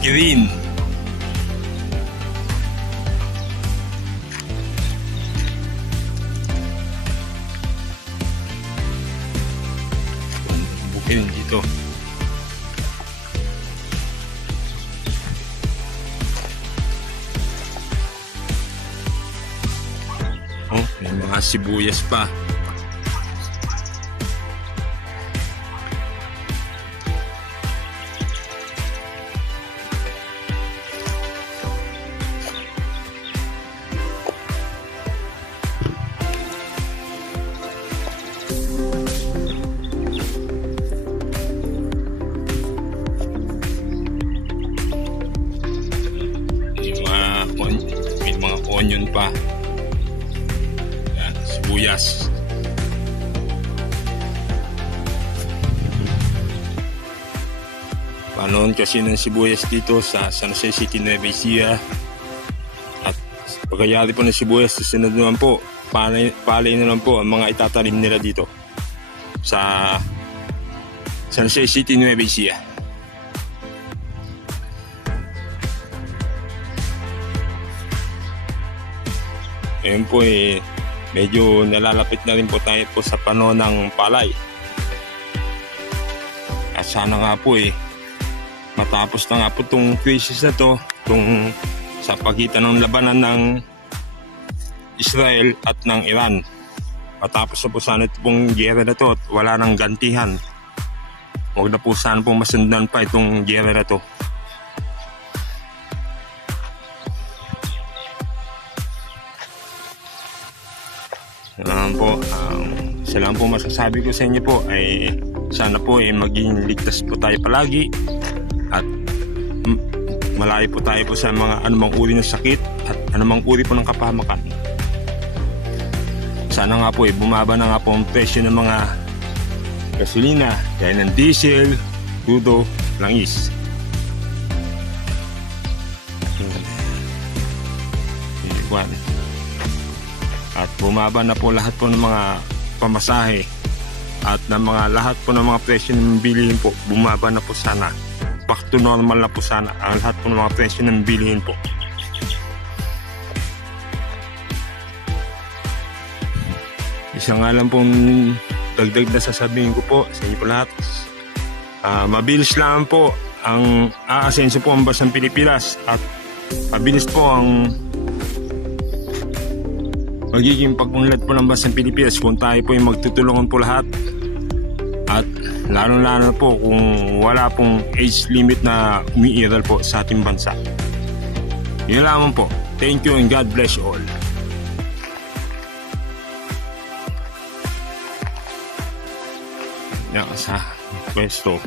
Green. Bukin dito. Oh, may mga sibuyas pa. May mga onion pa. Yan, sibuyas. Panoon kasi ng sibuyas dito sa San Jose City, Nueva Ecija. At pagkayari po ng sibuyas, susunod naman po, palay na lang po ang mga itatanim nila dito sa San Jose City, Nueva Ecija. Ngayon po medyo nalalapit na rin po tayo po sa panahon ng palay. At sana nga po matapos na nga po itong crisis na to, sa pagitan ng labanan ng Israel at ng Iran. Matapos na po sana ito pong giyera na to at wala nang gantihan. Huwag na po sana po masundan pa itong giyera na to. Salamat po masasabi ko sa inyo po ay sana po maging ligtas po tayo palagi at malayo po tayo po sa mga anumang uri ng sakit at anumang uri po ng kapahamakan. Sana nga po bumaba na nga po ang presyo ng mga gasolina, gaya ng diesel, crudo, langis. At bumaba na po lahat po ng mga pamasahe at ng mga lahat po ng mga presyo ng bilihin po, bumaba na po sana. Back to normal na po sana ang lahat po ng mga presyo ng bilihin po. Isa nga lang pong dagdag na sasabihin ko po sa inyo po lahat. Mabilis lang po ang aasenso po ang bansang Pilipinas at mabilis po ang magiging pag-unlad po ng bansang Pilipinas kung tayo po yung magtutulungan po lahat at lalo-lalo po kung wala pong age limit na umiiral po sa ating bansa. Yun lamang po. Thank you and God bless you all. Yan sa pwesto.